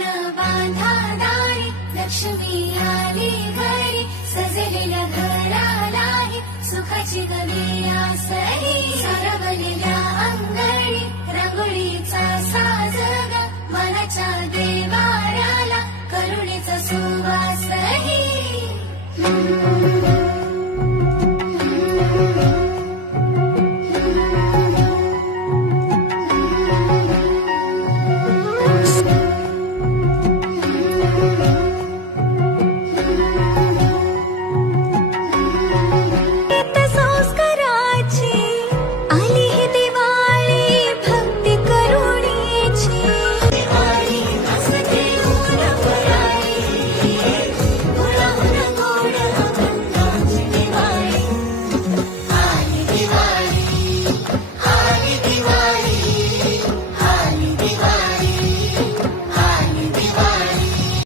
तोरण बांधा दारी, लक्ष्मी आली घरी, सजलेल्या घरालाही सुखाची गवी आसरी. सारवलेल्या अंगणी रांगोळीचा साजग, मनाच्या देवाऱ्याला करुणेचा सुवासही.